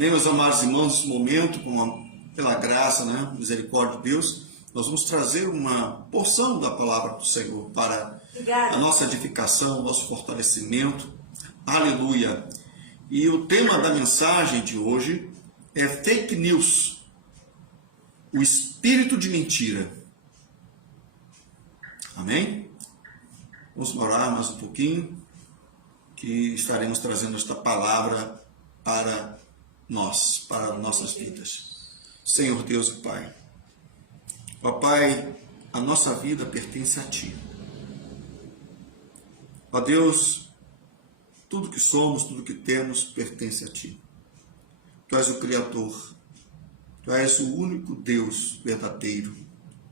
Bem, meus amados irmãos, nesse momento, pela graça, misericórdia de Deus, nós vamos trazer uma porção da palavra do Senhor para a nossa edificação, nosso fortalecimento. Aleluia! E o tema da mensagem de hoje é fake news, o espírito de mentira. Amém? Vamos orar mais um pouquinho, que estaremos trazendo esta palavra para nós, para nossas vidas. Senhor Deus e Pai, ó Pai, a nossa vida pertence a Ti. Ó Deus, tudo que somos, tudo que temos pertence a Ti. Tu és o Criador, Tu és o único Deus verdadeiro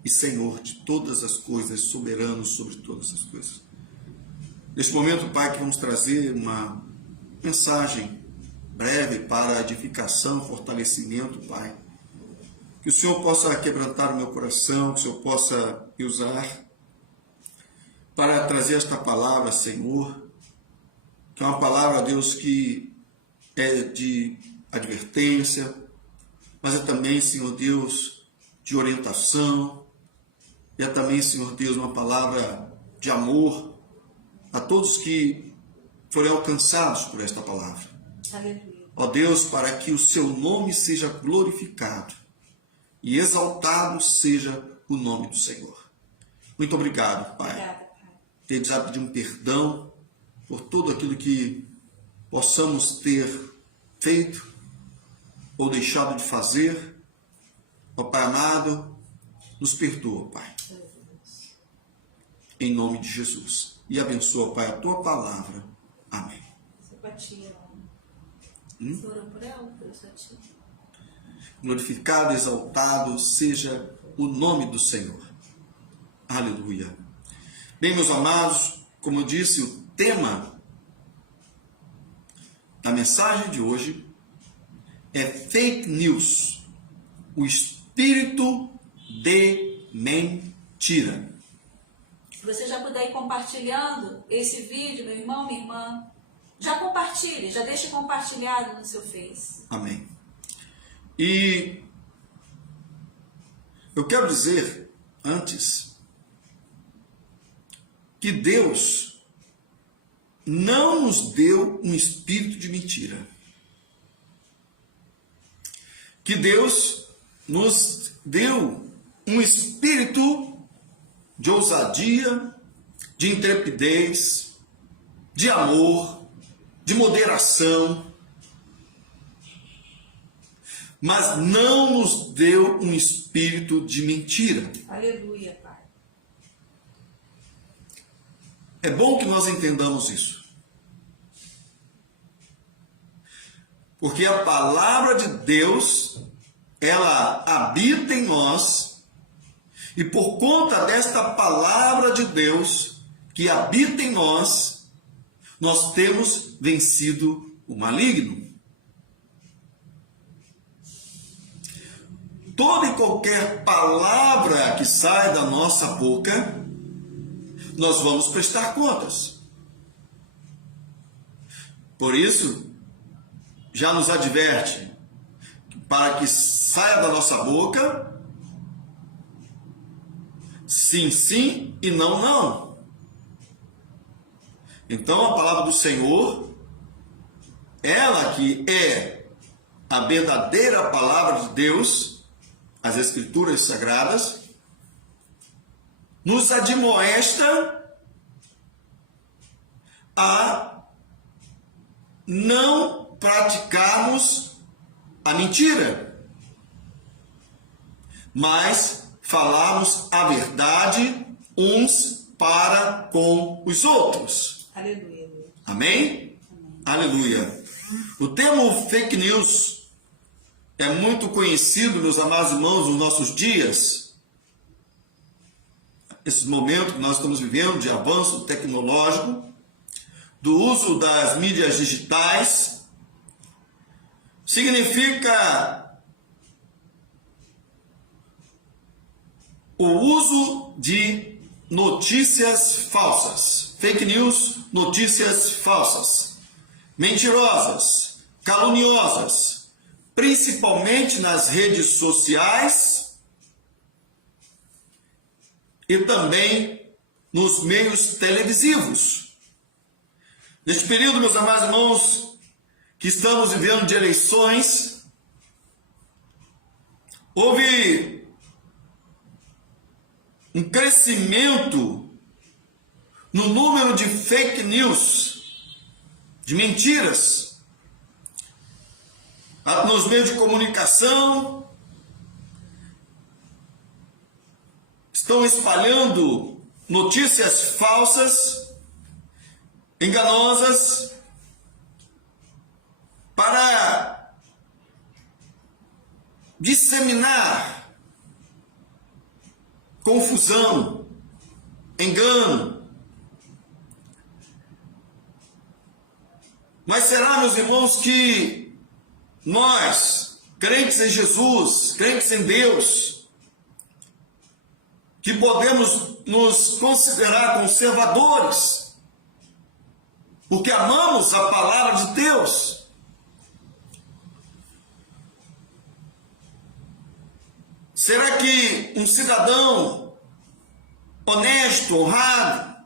e Senhor de todas as coisas, soberano sobre todas as coisas. Neste momento, Pai, que vamos trazer uma mensagem breve para edificação, fortalecimento, Pai. Que o Senhor possa quebrantar o meu coração, que o Senhor possa me usar para trazer esta palavra, Senhor, que é uma palavra, Deus, que é de advertência, mas é também, Senhor Deus, de orientação, e é também, Senhor Deus, uma palavra de amor a todos que forem alcançados por esta palavra. Aleluia. Ó Deus, para que o Seu nome seja glorificado e exaltado seja o nome do Senhor. Muito obrigado, Pai. Obrigada, Pai. Te pedir um perdão por tudo aquilo que possamos ter feito ou deixado de fazer. Ó Pai amado, nos perdoa, Pai. Em nome de Jesus. E abençoa, Pai, a Tua palavra. Amém. Glorificado, exaltado seja o nome do Senhor. Aleluia. Bem, meus amados, como eu disse, o tema da mensagem de hoje é fake news, o espírito de mentira. Se você já puder ir compartilhando esse vídeo, meu irmão, minha irmã, já compartilhe, já deixe compartilhado no seu Face. Amém. E eu quero dizer, antes, que Deus não nos deu um espírito de mentira. Que Deus nos deu um espírito de ousadia, de intrepidez, de amor, de moderação, mas não nos deu um espírito de mentira. Aleluia, Pai. É bom que nós entendamos isso. Porque a palavra de Deus, ela habita em nós, e por conta desta palavra de Deus que habita em nós, nós temos vencido o maligno. Toda e qualquer palavra que sai da nossa boca, nós vamos prestar contas. Por isso, já nos adverte, para que saia da nossa boca, sim, sim e não, não. Então a palavra do Senhor, ela que é a verdadeira palavra de Deus, as Escrituras Sagradas, nos admoesta a não praticarmos a mentira, mas falarmos a verdade uns para com os outros. Aleluia. Amém? Amém. Aleluia. O termo fake news é muito conhecido, meus amados irmãos, nos nossos dias. Esse momento que nós estamos vivendo de avanço tecnológico, do uso das mídias digitais, significa o uso de notícias falsas. Fake news, notícias falsas, mentirosas, caluniosas, principalmente nas redes sociais e também nos meios televisivos. Neste período, meus amados irmãos, que estamos vivendo de eleições, houve um crescimento no número de fake news, de mentiras, nos meios de comunicação. Estão espalhando notícias falsas, enganosas, para disseminar confusão, engano. Mas será, meus irmãos, que nós, crentes em Jesus, crentes em Deus, que podemos nos considerar conservadores, porque amamos a palavra de Deus? Será que um cidadão honesto, honrado,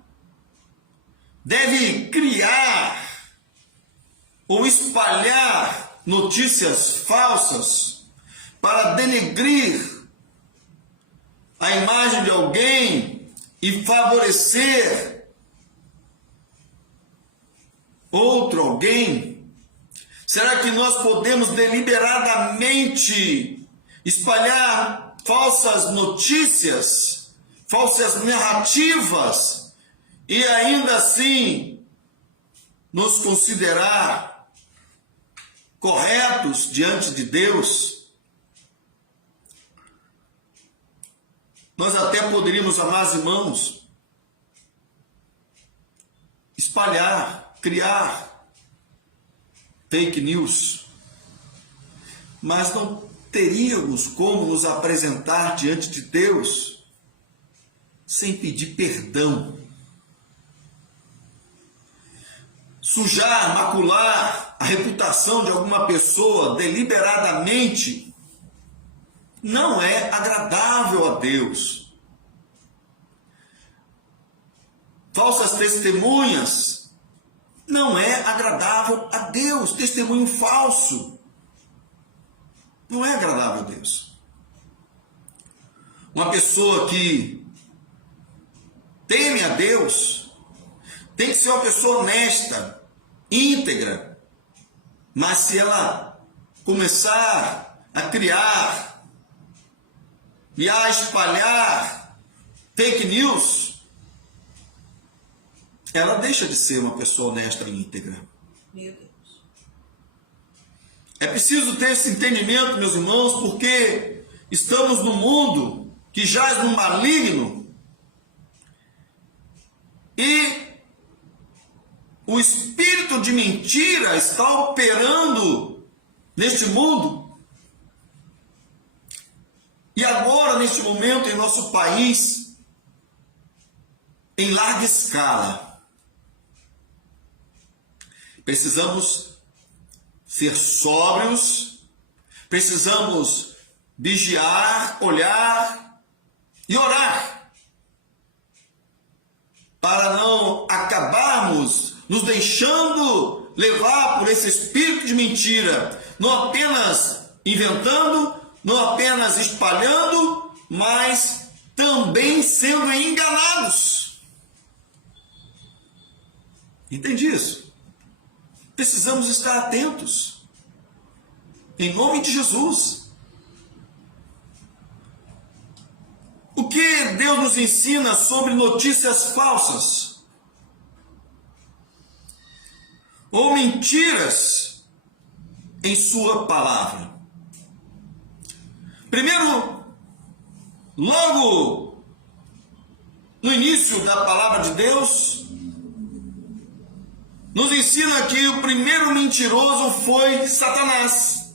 deve criar ou espalhar notícias falsas para denegrir a imagem de alguém e favorecer outro alguém? Será que nós podemos deliberadamente espalhar falsas notícias, falsas narrativas e ainda assim nos considerar corretos diante de Deus? Nós até poderíamos, amados irmãos, espalhar, criar fake news, mas não teríamos como nos apresentar diante de Deus sem pedir perdão. Sujar, macular a reputação de alguma pessoa deliberadamente não é agradável a Deus. Falsas testemunhas não é agradável a Deus. Testemunho falso não é agradável a Deus. Uma pessoa que teme a Deus tem que ser uma pessoa honesta, íntegra. Mas se ela começar a criar e a espalhar fake news, ela deixa de ser uma pessoa honesta e íntegra. Meu Deus. É preciso ter esse entendimento, meus irmãos, porque estamos num mundo que jaz no maligno e o espírito de mentira está operando neste mundo. E agora, neste momento, em nosso país, em larga escala, precisamos ser sóbrios, precisamos vigiar, olhar e orar, para não acabarmos nos deixando levar por esse espírito de mentira, não apenas inventando, não apenas espalhando, mas também sendo enganados. Entende isso? Precisamos estar atentos, em nome de Jesus. O que Deus nos ensina sobre notícias falsas ou mentiras em sua palavra? Primeiro, logo no início da palavra de Deus, nos ensina que o primeiro mentiroso foi Satanás.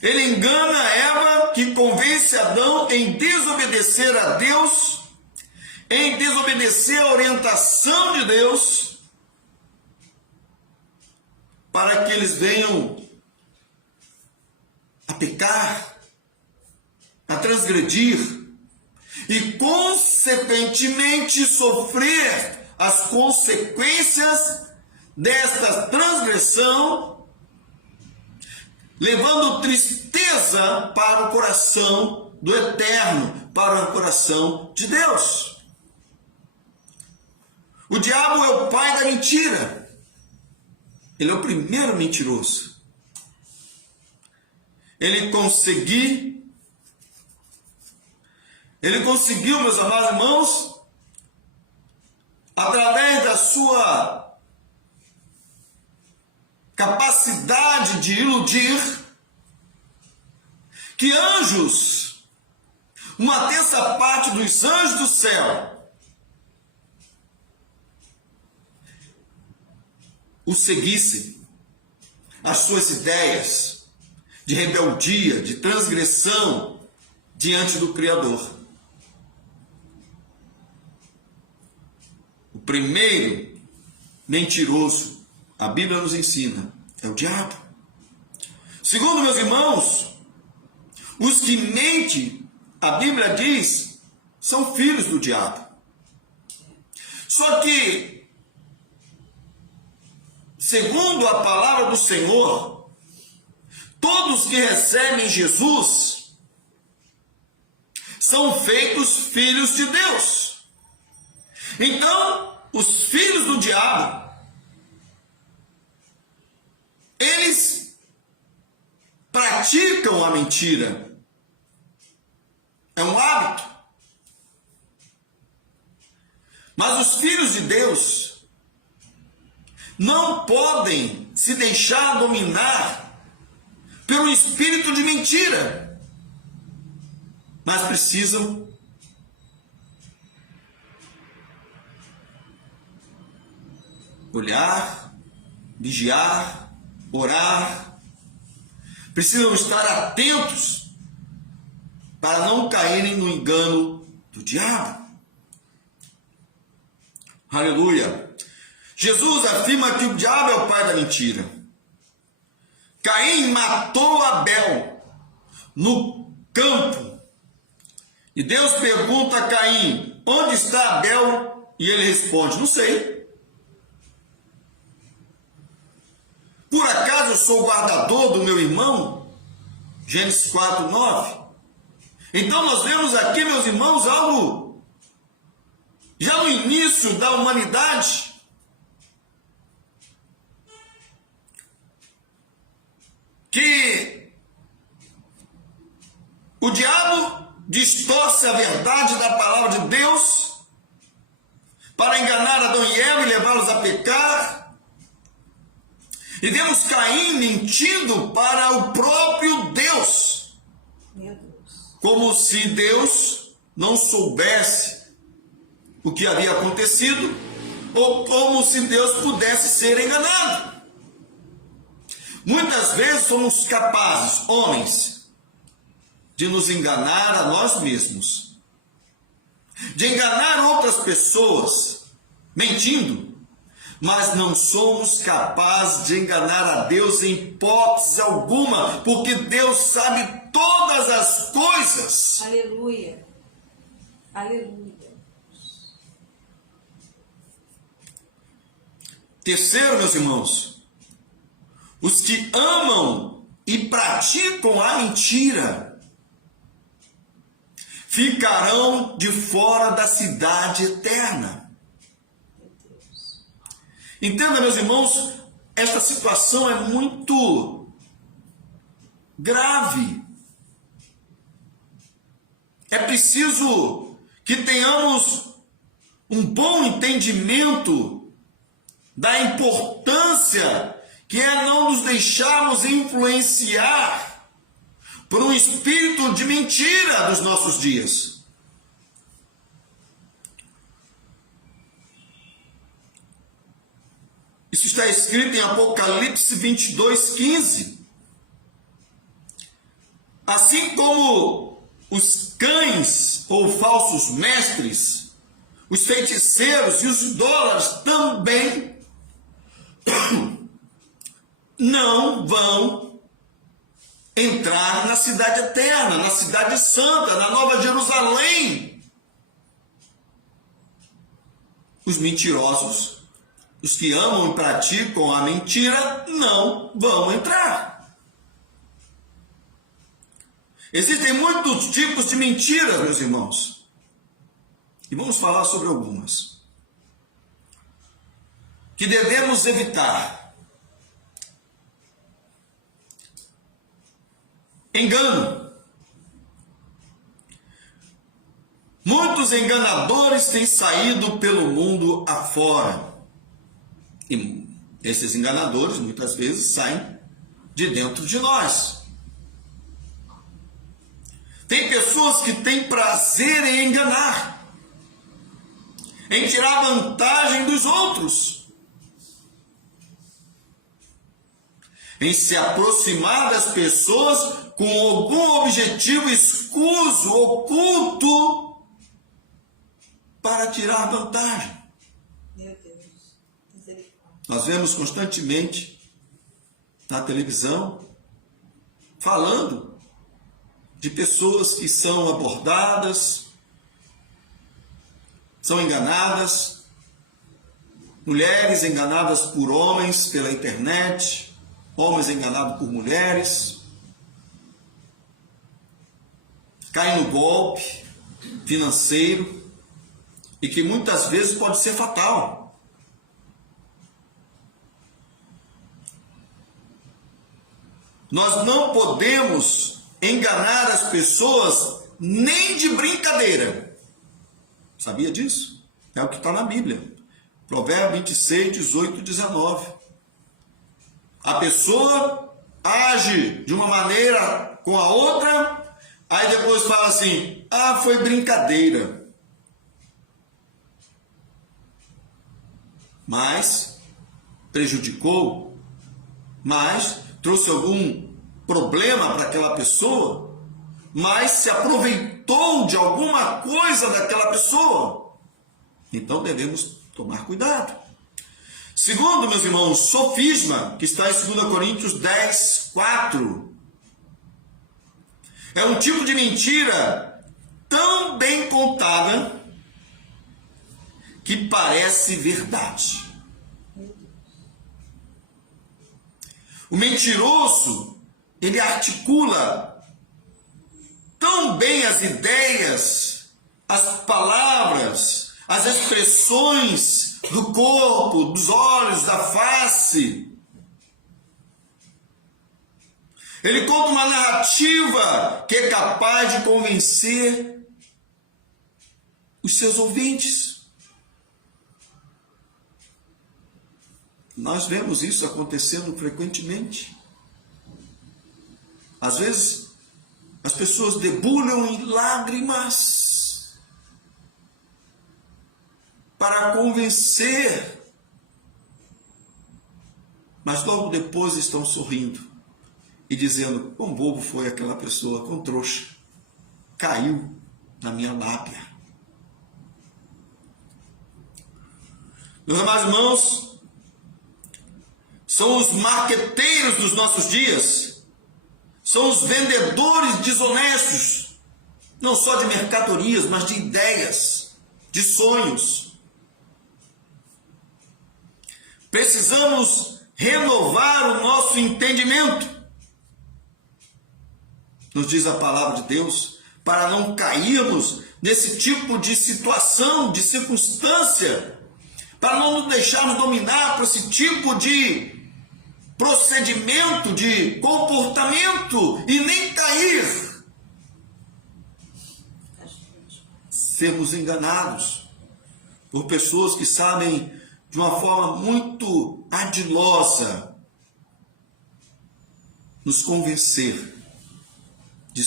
Ele engana Eva, que convence Adão em desobedecer a Deus, em desobedecer a orientação de Deus, para que eles venham a pecar, a transgredir e, consequentemente, sofrer as consequências desta transgressão, levando tristeza para o coração do Eterno, para o coração de Deus. O diabo é o pai da mentira. Ele é o primeiro mentiroso. Ele conseguiu, meus amados irmãos, através da sua capacidade de iludir, que anjos, uma terça parte dos anjos do céu, o seguissem, as suas ideias de rebeldia, de transgressão diante do Criador. O primeiro mentiroso, a Bíblia nos ensina, é o diabo. Segundo, meus irmãos, os que mentem, a Bíblia diz, são filhos do diabo. Só que, segundo a palavra do Senhor, todos que recebem Jesus são feitos filhos de Deus. Então, os filhos do diabo, eles praticam a mentira. É um hábito. Mas os filhos de Deus não podem se deixar dominar pelo espírito de mentira, mas precisam olhar, vigiar, orar, precisam estar atentos para não caírem no engano do diabo. Aleluia! Jesus afirma que o diabo é o pai da mentira. Caim matou Abel no campo. E Deus pergunta a Caim, onde está Abel? E ele responde, não sei. Por acaso eu sou guardador do meu irmão? Gênesis 4, 9. Então nós vemos aqui, meus irmãos, algo já no início da humanidade. Que o diabo distorce a verdade da palavra de Deus para enganar Adão e Eva e levá-los a pecar. E vemos Caim mentindo para o próprio Deus. Meu Deus. Como se Deus não soubesse o que havia acontecido, ou como se Deus pudesse ser enganado. Muitas vezes somos capazes, homens, de nos enganar a nós mesmos, de enganar outras pessoas, mentindo, mas não somos capazes de enganar a Deus em hipótese alguma, porque Deus sabe todas as coisas. Aleluia. Aleluia. Terceiro, meus irmãos, os que amam e praticam a mentira ficarão de fora da cidade eterna. Entenda, meus irmãos, esta situação é muito grave. É preciso que tenhamos um bom entendimento da importância que é não nos deixarmos influenciar por um espírito de mentira dos nossos dias. Isso está escrito em Apocalipse 22, 15. Assim como os cães ou falsos mestres, os feiticeiros e os idólatras também não vão entrar na cidade eterna, na cidade santa, na Nova Jerusalém. Os mentirosos, os que amam e praticam a mentira, não vão entrar. Existem muitos tipos de mentiras, meus irmãos. E vamos falar sobre algumas que devemos evitar. Engano. Muitos enganadores têm saído pelo mundo afora. E esses enganadores muitas vezes saem de dentro de nós. Tem pessoas que têm prazer em enganar, em tirar vantagem dos outros, em se aproximar das pessoas com algum objetivo escuso, oculto, para tirar vantagem. Meu Deus, misericórdia. Nós vemos constantemente na televisão falando de pessoas que são abordadas, são enganadas, mulheres enganadas por homens pela internet, homens enganados por mulheres, caem no golpe financeiro e que muitas vezes pode ser fatal. Nós não podemos enganar as pessoas nem de brincadeira. Sabia disso? É o que está na Bíblia. Provérbios 26, 18 e 19. A pessoa age de uma maneira com a outra, aí depois fala assim, foi brincadeira. Mas prejudicou, mas trouxe algum problema para aquela pessoa, mas se aproveitou de alguma coisa daquela pessoa. Então devemos tomar cuidado. Segundo, meus irmãos, sofisma, que está em 2 Coríntios 10, 4. É um tipo de mentira tão bem contada que parece verdade. O mentiroso, ele articula tão bem as ideias, as palavras, as expressões do corpo, dos olhos, da face. Ele conta uma narrativa que é capaz de convencer os seus ouvintes. Nós vemos isso acontecendo frequentemente. Às vezes, as pessoas debulham em lágrimas para convencer, mas logo depois estão sorrindo e dizendo, quão bobo foi aquela pessoa, quão trouxa, caiu na minha lábia. Meus amados irmãos, são os marqueteiros dos nossos dias, são os vendedores desonestos, não só de mercadorias, mas de ideias, de sonhos. Precisamos renovar o nosso entendimento, nos diz a palavra de Deus, para não cairmos nesse tipo de situação, de circunstância, para não nos deixarmos dominar por esse tipo de procedimento, de comportamento e nem cair, sermos enganados por pessoas que sabem de uma forma muito ardilosa nos convencer de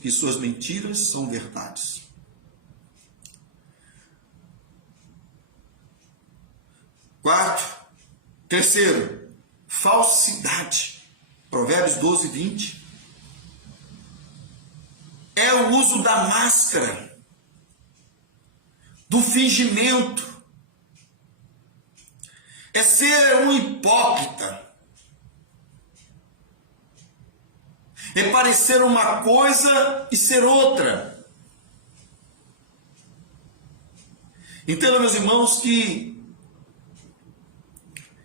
que suas mentiras são verdades. Terceiro, falsidade. Provérbios 12, 20. É o uso da máscara, do fingimento. É ser um hipócrita. é parecer uma coisa e ser outra. Entenda, meus irmãos, que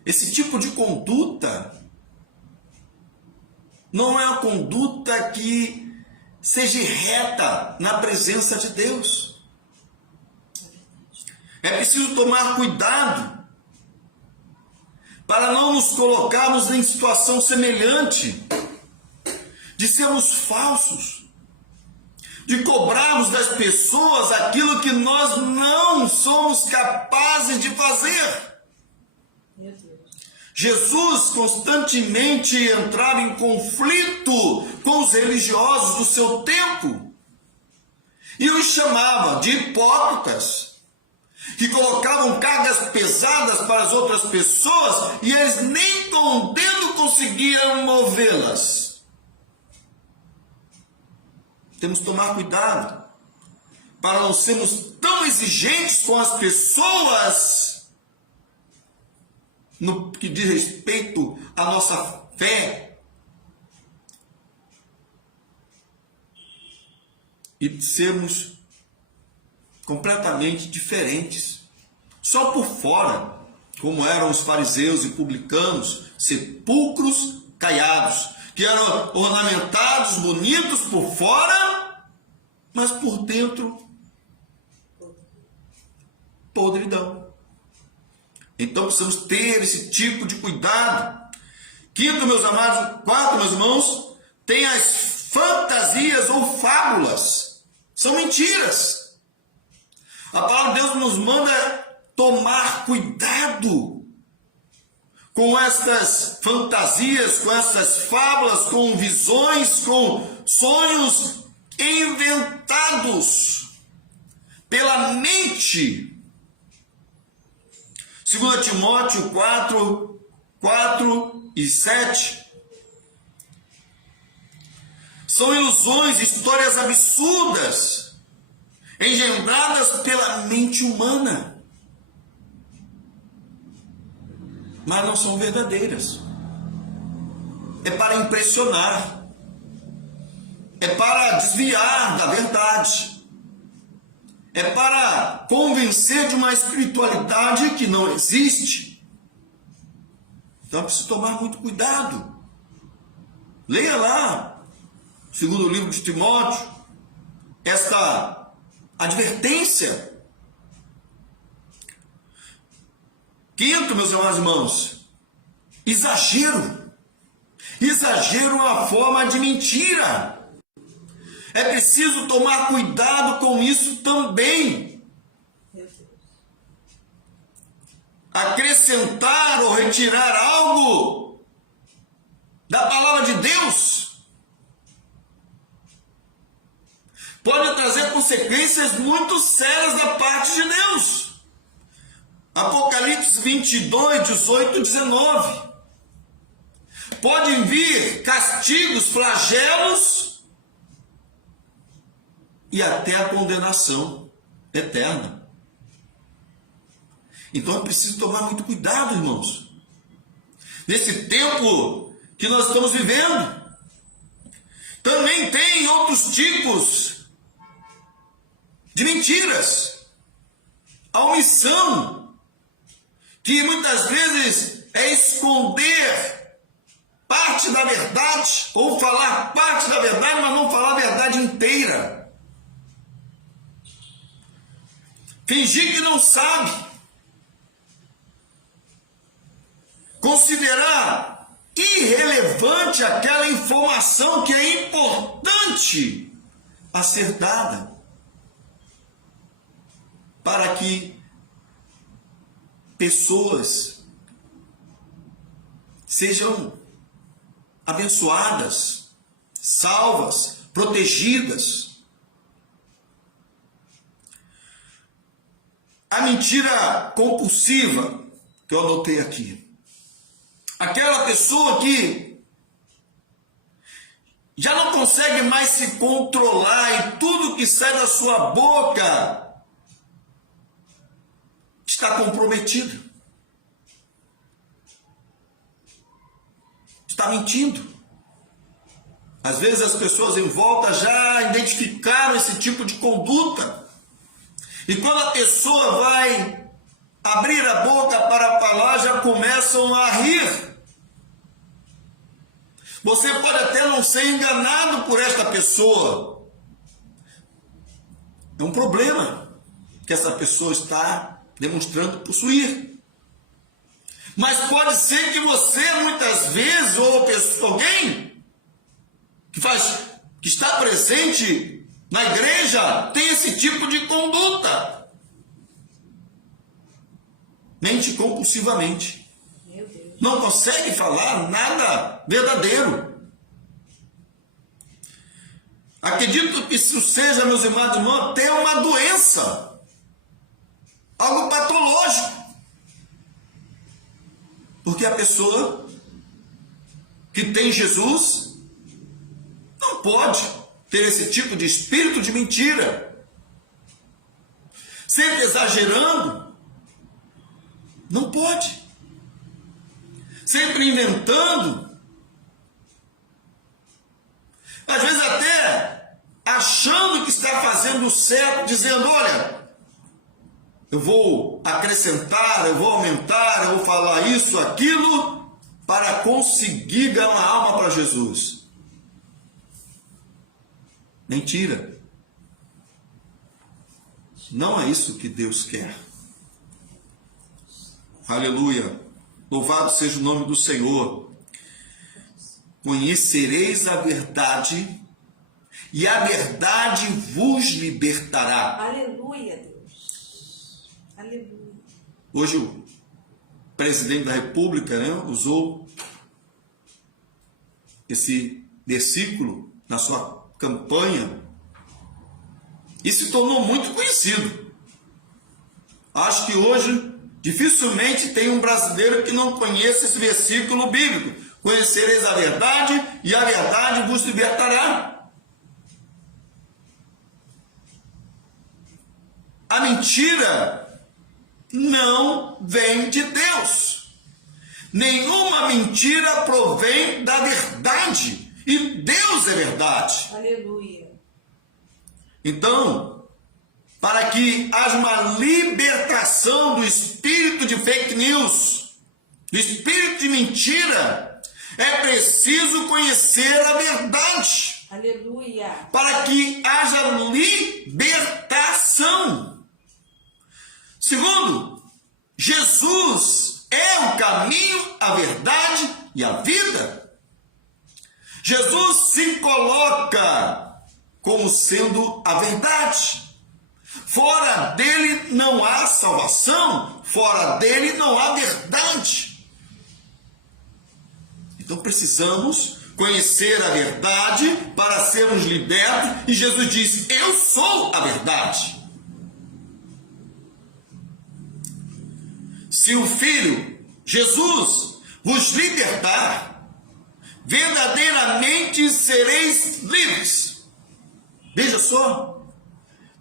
esse tipo de conduta não é uma conduta que seja reta na presença de Deus. É preciso tomar cuidado para não nos colocarmos em situação semelhante de sermos falsos, de cobrarmos das pessoas aquilo que nós não somos capazes de fazer. Meu Deus. Jesus constantemente entrava em conflito com os religiosos do seu tempo e os chamava de hipócritas, que colocavam cargas pesadas para as outras pessoas e eles nem com o dedo conseguiam movê-las. Temos que tomar cuidado para não sermos tão exigentes com as pessoas no que diz respeito à nossa fé e sermos completamente diferentes, só por fora, como eram os fariseus e publicanos, sepulcros caiados, que eram ornamentados, bonitos por fora, mas por dentro, podridão. Então precisamos ter esse tipo de cuidado. Quinto, meus amados, quarto, meus irmãos, tem as fantasias ou fábulas. São mentiras. A palavra de Deus nos manda tomar cuidado com estas fantasias, com estas fábulas, com visões, com sonhos inventados pela mente. 2 Timóteo 4, 4 e 7. São ilusões, histórias absurdas, engendradas pela mente humana, mas não são verdadeiras. É para impressionar, é para desviar da verdade, é para convencer de uma espiritualidade que não existe. Então é preciso tomar muito cuidado. Leia lá, segundo o livro de Timóteo, esta advertência. Quinto, meus amados irmãos, exagero. Exagero é uma forma de mentira. É preciso tomar cuidado com isso também. Acrescentar ou retirar algo da palavra de Deus pode trazer consequências muito sérias da parte de Deus. Apocalipse 22, 18, 19. Podem vir castigos, flagelos e até a condenação eterna. Então é preciso tomar muito cuidado, irmãos. Nesse tempo que nós estamos vivendo, também tem outros tipos de mentiras. A omissão, que muitas vezes é esconder parte da verdade, ou falar parte da verdade, mas não falar a verdade inteira. Fingir que não sabe. Considerar irrelevante aquela informação que é importante a ser dada, para que pessoas sejam abençoadas, salvas, protegidas. A mentira compulsiva, que eu anotei aqui. Aquela pessoa que já não consegue mais se controlar e tudo que sai da sua boca está comprometido. Está mentindo. Às vezes as pessoas em volta já identificaram esse tipo de conduta. E quando a pessoa vai abrir a boca para falar, já começam a rir. Você pode até não ser enganado por esta pessoa. É um problema que essa pessoa está demonstrando possuir. Mas pode ser que você, muitas vezes, ou alguém que está presente na igreja, tem esse tipo de conduta. Mente compulsivamente. Meu Deus. Não consegue falar nada verdadeiro. Acredito que isso seja, meus amados irmãos, até uma doença. Algo patológico. Porque a pessoa que tem Jesus não pode ter esse tipo de espírito de mentira. Sempre exagerando. Não pode. Sempre inventando. Às vezes até achando que está fazendo o certo, dizendo, olha, eu vou acrescentar, eu vou aumentar, eu vou falar isso, aquilo, para conseguir ganhar uma alma para Jesus. Mentira. Não é isso que Deus quer. Aleluia. Louvado seja o nome do Senhor. Conhecereis a verdade, e a verdade vos libertará. Aleluia, Deus. Aleluia. Hoje o presidente da República, usou esse versículo na sua campanha e se tornou muito conhecido. Acho que hoje dificilmente tem um brasileiro que não conheça esse versículo bíblico. Conhecereis a verdade e a verdade vos libertará. A mentira não vem de Deus. Nenhuma mentira provém da verdade. E Deus é verdade. Aleluia. Então, para que haja uma libertação do espírito de fake news, do espírito de mentira, é preciso conhecer a verdade. Aleluia. Para que haja libertação. Segundo, Jesus é o caminho, a verdade e a vida. Jesus se coloca como sendo a verdade. Fora dele não há salvação, fora dele não há verdade. Então precisamos conhecer a verdade para sermos libertos, e Jesus diz, eu sou a verdade. Se o Filho, Jesus, vos libertar, verdadeiramente sereis livres. Veja só,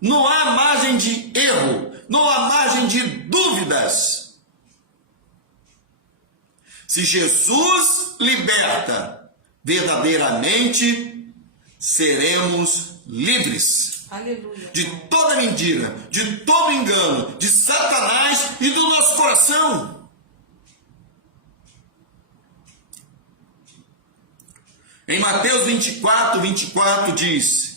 não há margem de erro, não há margem de dúvidas. Se Jesus liberta, verdadeiramente seremos livres. Aleluia. De toda mentira, de todo engano, de Satanás e do nosso coração. Em Mateus 24 diz: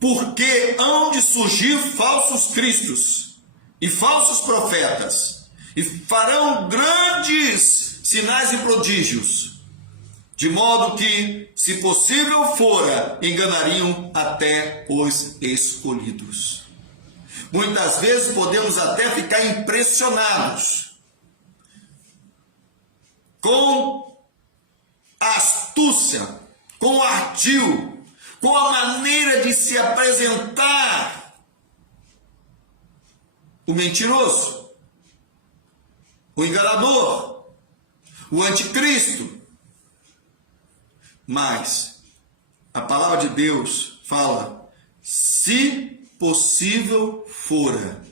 porque hão de surgir falsos cristos e falsos profetas, e farão grandes sinais e prodígios, de modo que, se possível fora, enganariam até os escolhidos. Muitas vezes podemos até ficar impressionados com a astúcia, com o ardil, com a maneira de se apresentar o mentiroso, o enganador, o anticristo. Mas a palavra de Deus fala, se possível fora.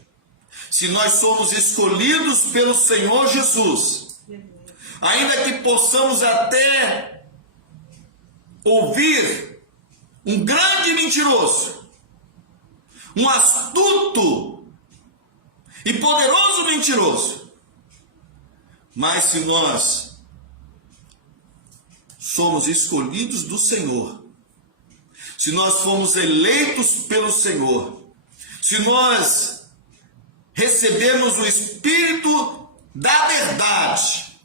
Se nós somos escolhidos pelo Senhor Jesus, ainda que possamos até ouvir um grande mentiroso, um astuto e poderoso mentiroso. Mas se nós somos escolhidos do Senhor, se nós fomos eleitos pelo Senhor, se nós recebemos o Espírito da verdade,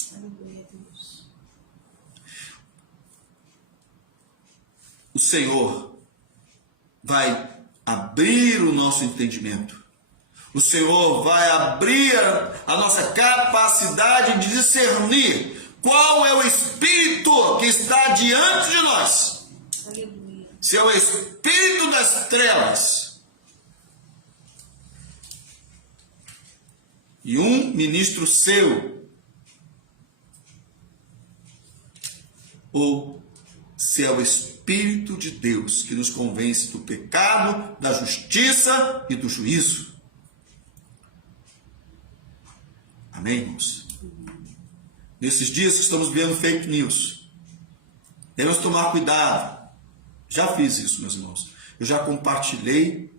o Senhor vai abrir o nosso entendimento. O Senhor vai abrir a nossa capacidade de discernir qual é o Espírito que está diante de nós. Aleluia. Se é o Espírito das trevas. E um ministro seu, ou se é o Espírito de Deus que nos convence do pecado, da justiça e do juízo. Amém, irmãos? Nesses dias que estamos vendo fake news, devemos tomar cuidado. Já fiz isso, meus irmãos. Eu já compartilhei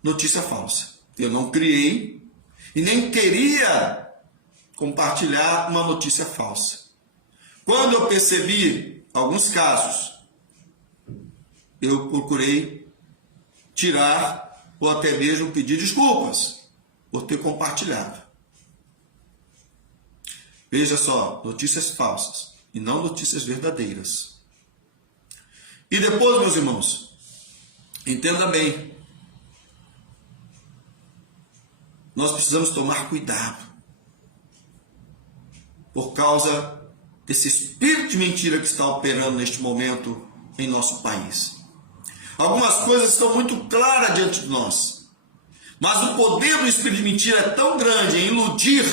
notícia falsa. Eu não criei e nem queria compartilhar uma notícia falsa. Quando eu percebi alguns casos, eu procurei tirar ou até mesmo pedir desculpas por ter compartilhado. Veja só, notícias falsas e não notícias verdadeiras. E depois, meus irmãos, entenda bem, nós precisamos tomar cuidado por causa desse espírito de mentira que está operando neste momento em nosso país. Algumas coisas estão muito claras diante de nós, mas o poder do espírito de mentira é tão grande em iludir,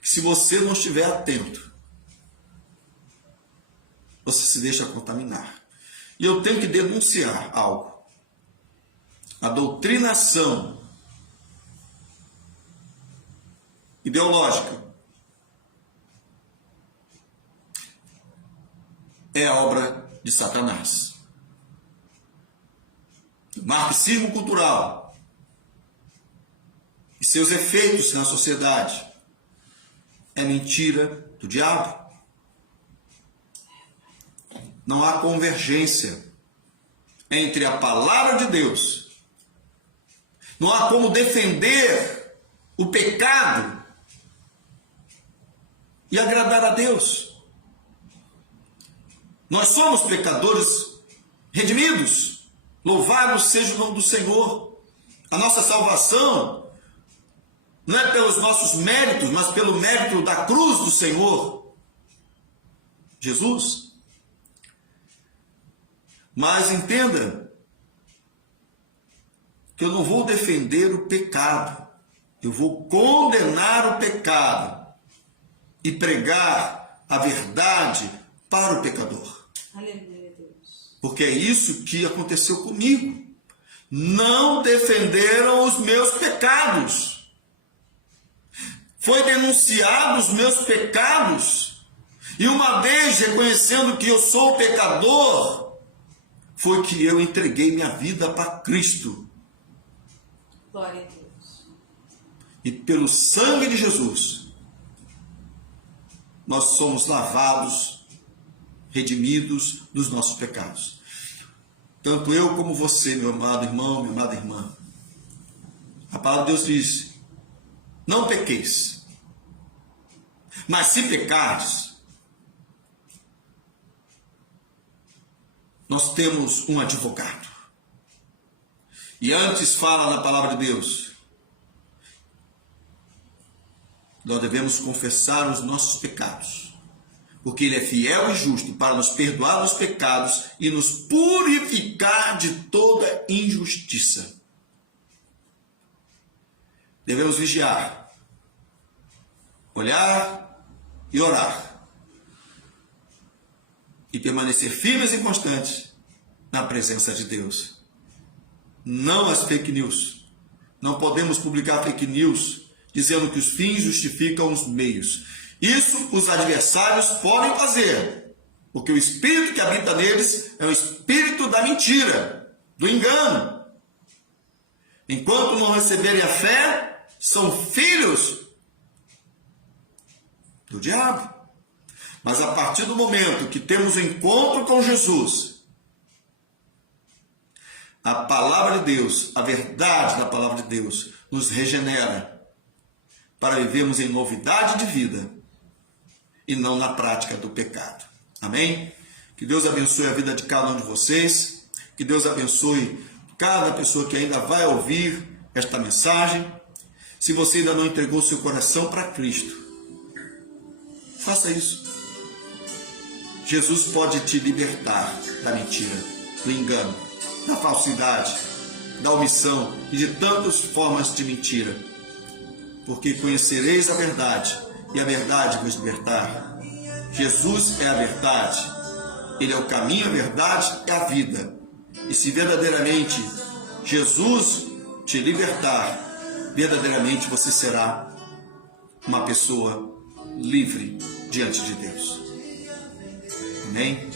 que se você não estiver atento, você se deixa contaminar. E eu tenho que denunciar algo. A doutrinação ideológica é obra de Satanás. O marxismo cultural e seus efeitos na sociedade é mentira do diabo. Não há convergência entre a palavra de Deus. Não há como defender o pecado e agradar a Deus. Nós somos pecadores redimidos. Louvado seja o nome do Senhor. A nossa salvação não é pelos nossos méritos, mas pelo mérito da cruz do Senhor Jesus. Mas entenda que eu não vou defender o pecado, eu vou condenar o pecado e pregar a verdade para o pecador. Aleluia, Deus. Porque é isso que aconteceu comigo. Não defenderam os meus pecados. Foi denunciado os meus pecados. E uma vez reconhecendo que eu sou pecador, foi que eu entreguei minha vida para Cristo. Glória a Deus. E pelo sangue de Jesus, nós somos lavados, redimidos dos nossos pecados. Tanto eu como você, meu amado irmão, minha amada irmã. A palavra de Deus diz: não pequeis. Mas se pecares, nós temos um advogado. E antes fala na palavra de Deus, nós devemos confessar os nossos pecados, porque Ele é fiel e justo para nos perdoar os pecados e nos purificar de toda injustiça. Devemos vigiar, olhar e orar, e permanecer firmes e constantes na presença de Deus. Não as fake news. Não podemos publicar fake news dizendo que os fins justificam os meios. Isso os adversários podem fazer, Porque o espírito que habita neles é o espírito da mentira, do engano. Enquanto não receberem a fé, são filhos do diabo. Mas a partir do momento que temos o encontro com Jesus, a palavra de Deus, a verdade da palavra de Deus, nos regenera para vivermos em novidade de vida e não na prática do pecado. Amém? Que Deus abençoe a vida de cada um de vocês, que Deus abençoe cada pessoa que ainda vai ouvir esta mensagem. Se você ainda não entregou seu coração para Cristo, faça isso. Jesus pode te libertar da mentira, do engano, da falsidade, da omissão e de tantas formas de mentira. Porque conhecereis a verdade, e a verdade vos libertar. Jesus é a verdade. Ele é o caminho, a verdade e a vida. E se verdadeiramente Jesus te libertar, verdadeiramente você será uma pessoa livre diante de Deus. Amém?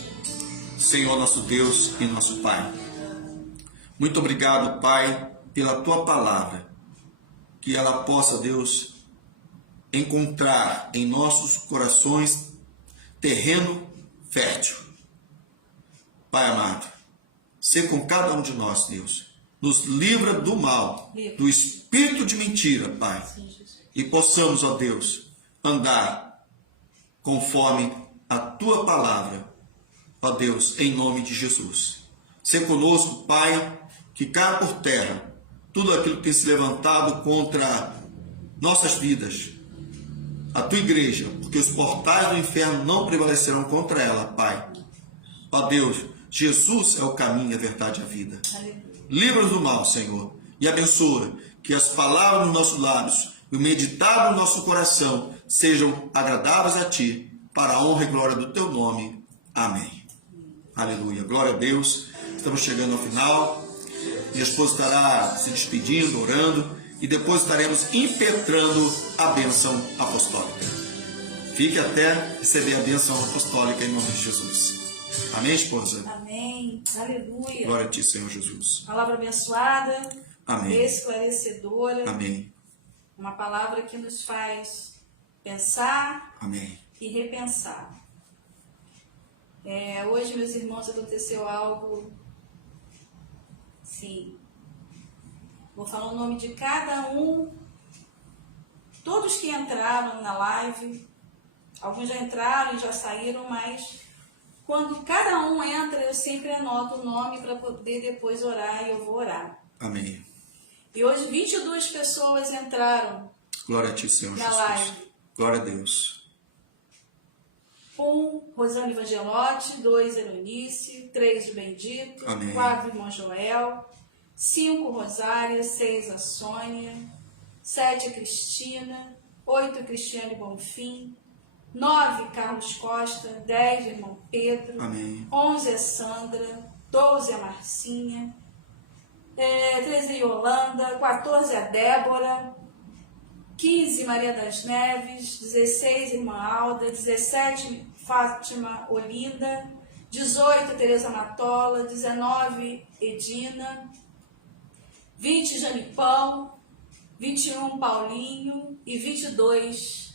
Senhor nosso Deus e nosso Pai, muito obrigado, Pai, pela Tua palavra, que ela possa, Deus, encontrar em nossos corações terreno fértil. Pai amado, sê com cada um de nós, Deus, nos livra do mal, do espírito de mentira, Pai, e possamos, ó Deus, andar conforme a Tua palavra, ó Deus, em nome de Jesus. Sê conosco, Pai, que caia por terra tudo aquilo que tem se levantado contra nossas vidas, a Tua igreja, porque os portais do inferno não prevalecerão contra ela, Pai. Ó Deus, Jesus é o caminho, a verdade e a vida. Livra-nos do mal, Senhor, e abençoa que as palavras dos nossos lábios e o meditar do nosso coração sejam agradáveis a Ti, para a honra e glória do Teu nome. Amém. Aleluia. Glória a Deus. Estamos chegando ao final. Minha esposa estará se despedindo, orando, e depois estaremos impetrando a bênção apostólica. Fique até receber a bênção apostólica em nome de Jesus. Amém, esposa? Amém. Aleluia. Glória a Ti, Senhor Jesus. Palavra abençoada. Amém. Esclarecedora. Amém. Uma palavra que nos faz pensar. Amém. E repensar. Hoje, meus irmãos, aconteceu algo. Sim. Vou falar o nome de cada um. Todos que entraram na live. Alguns já entraram e já saíram, mas quando cada um entra, eu sempre anoto o nome para poder depois orar, e eu vou orar. Amém. E hoje 22 pessoas entraram. Glória a Ti, Senhor na Jesus. Live. Glória a Deus. 1, Rosane Evangelotti. 2, Elonice. 3, Bendito. Amém. 4, irmão Joel. 5, Rosária. 6, a Sônia. 7, Cristina. 8, Cristiane Bonfim. 9, Carlos Costa. 10, irmão Pedro. Amém. 11, a Sandra. 12, a Marcinha. 13, a Yolanda. 14, a Débora. 15, Maria das Neves. 16, irmã Alda. 17, Fátima Olinda. 18, Tereza Matola. 19, Edina. 20, Janipão. 21, Paulinho. E 22,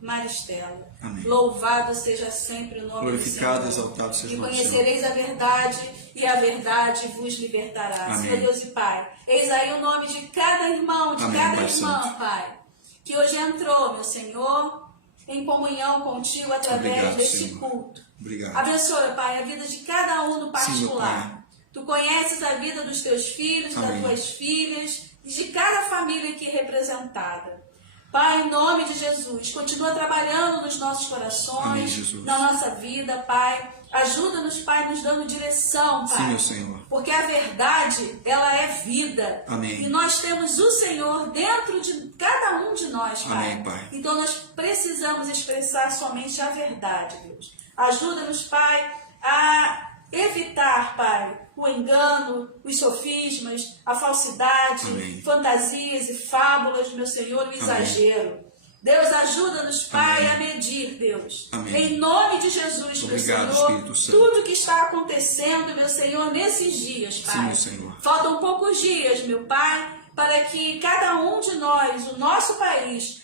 Maristela. Amém. Louvado seja sempre o nome Glorificado, do Senhor. exaltado seja E o nome do Senhor. conhecereis a verdade, e a verdade vos libertará. Amém. Senhor Deus e Pai, eis aí o nome de cada irmão, de Amém, cada Pai irmã, Santo. Pai, que hoje entrou, meu Senhor, em comunhão contigo através Obrigado, deste Senhor. culto. Obrigado. Abençoa, Pai, a vida de cada um no Sim, particular. meu Pai. Tu conheces a vida dos teus filhos, das Amém. tuas filhas e de cada família aqui representada. Pai, em nome de Jesus, continua trabalhando nos nossos corações, Amém, Jesus. na nossa vida, Pai. Ajuda-nos, Pai, nos dando direção, Pai. Sim, meu Senhor. Porque a verdade, ela é vida. Amém. E nós temos o Senhor dentro de cada um de nós, Pai. Amém, Pai. Então nós precisamos expressar somente a verdade, Deus. Ajuda-nos, Pai, a evitar, Pai, o engano, os sofismas, a falsidade, Amém. fantasias e fábulas, meu Senhor, o exagero. Deus, ajuda-nos, Pai, Amém. a medir, Deus. Amém. Em nome de Jesus, meu Obrigado, Senhor, Espírito Santo. tudo que está acontecendo, meu Senhor, nesses dias, Pai. Sim, meu Senhor. Faltam poucos dias, meu Pai, para que cada um de nós, o nosso país,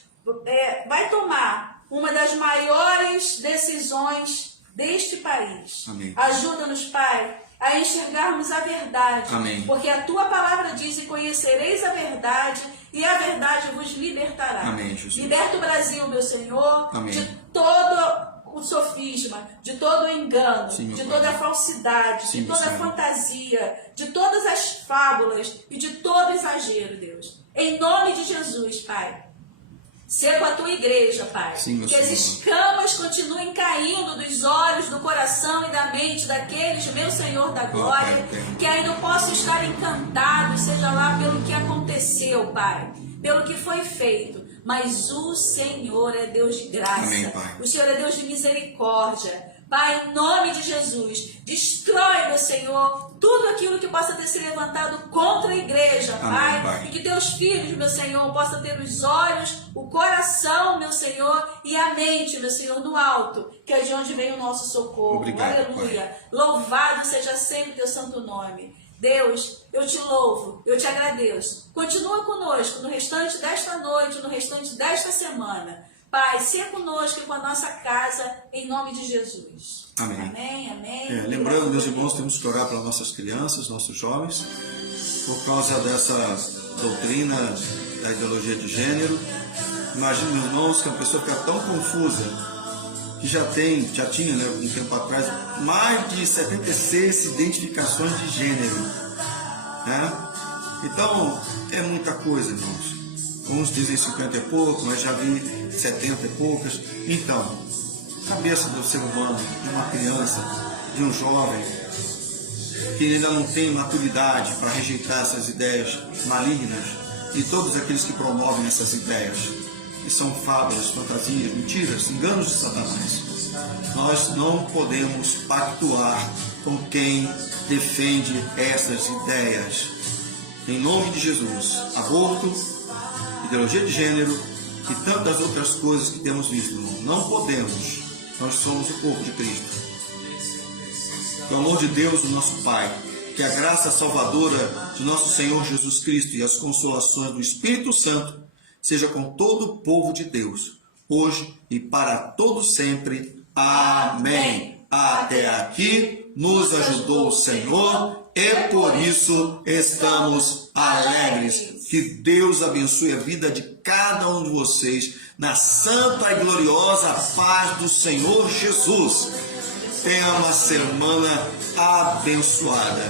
vai tomar uma das maiores decisões deste país. Amém. Ajuda-nos, Pai, a enxergarmos a verdade. Amém. Porque a Tua palavra diz: e conhecereis a verdade, e a verdade vos libertará. Amém, Jesus. Liberta o Brasil, meu Senhor, Amém. de todo o sofisma, de todo o engano, Sim, meu de Pai. toda a falsidade, Sim, de toda meu a Senhor. fantasia, de todas as fábulas e de todo exagero, Deus. Em nome de Jesus, Pai. Ser com a tua igreja, Pai. Sim, meu que as Senhor. escamas continuem caindo dos olhos, do coração e da mente daqueles, meu Senhor da glória, Pai eterno. que ainda possam estar encantados, seja lá pelo que aconteceu, Pai, pelo que foi feito. Mas o Senhor é Deus de graça. Amém, Pai. O Senhor é Deus de misericórdia. Pai, em nome de Jesus, destrói, meu Senhor, tudo aquilo que possa ter se levantado contra a igreja, Amém, Pai. E que teus filhos, meu Senhor, possam ter os olhos, o coração, meu Senhor, e a mente, meu Senhor, no alto, que é de onde vem o nosso socorro. Obrigado, Aleluia. Louvado seja sempre o teu santo nome. Deus, eu te louvo, eu te agradeço. Continua conosco no restante desta noite, no restante desta semana. Pai, seja conosco e com a nossa casa, em nome de Jesus. Amém. Amém, amém. Lembrando, meus irmãos, temos que orar para nossas crianças, nossos jovens, por causa dessa doutrina da ideologia de gênero. Imagina, meus irmãos, que a pessoa fica tão confusa que já tinha, né, um tempo atrás, mais de 76 identificações de gênero, né? Então, é muita coisa, irmãos. Uns dizem 50 e pouco, mas já vi 70 e poucas. Então, cabeça do ser humano, de uma criança, de um jovem, que ainda não tem maturidade para rejeitar essas ideias malignas, e todos aqueles que promovem essas ideias, que são fábulas, fantasias, mentiras, enganos de Satanás. Nós não podemos pactuar com quem defende essas ideias. Em nome de Jesus, aborto, ideologia de gênero e tantas outras coisas que temos visto, irmão. Não podemos. Nós somos o corpo de Cristo. Que o amor de Deus, o nosso Pai, que a graça salvadora de nosso Senhor Jesus Cristo e as consolações do Espírito Santo seja com todo o povo de Deus, hoje e para todo sempre. Amém. Até aqui nos ajudou o Senhor e por isso estamos alegres. Que Deus abençoe a vida de cada um de vocês na santa e gloriosa paz do Senhor Jesus. Tenha uma semana abençoada.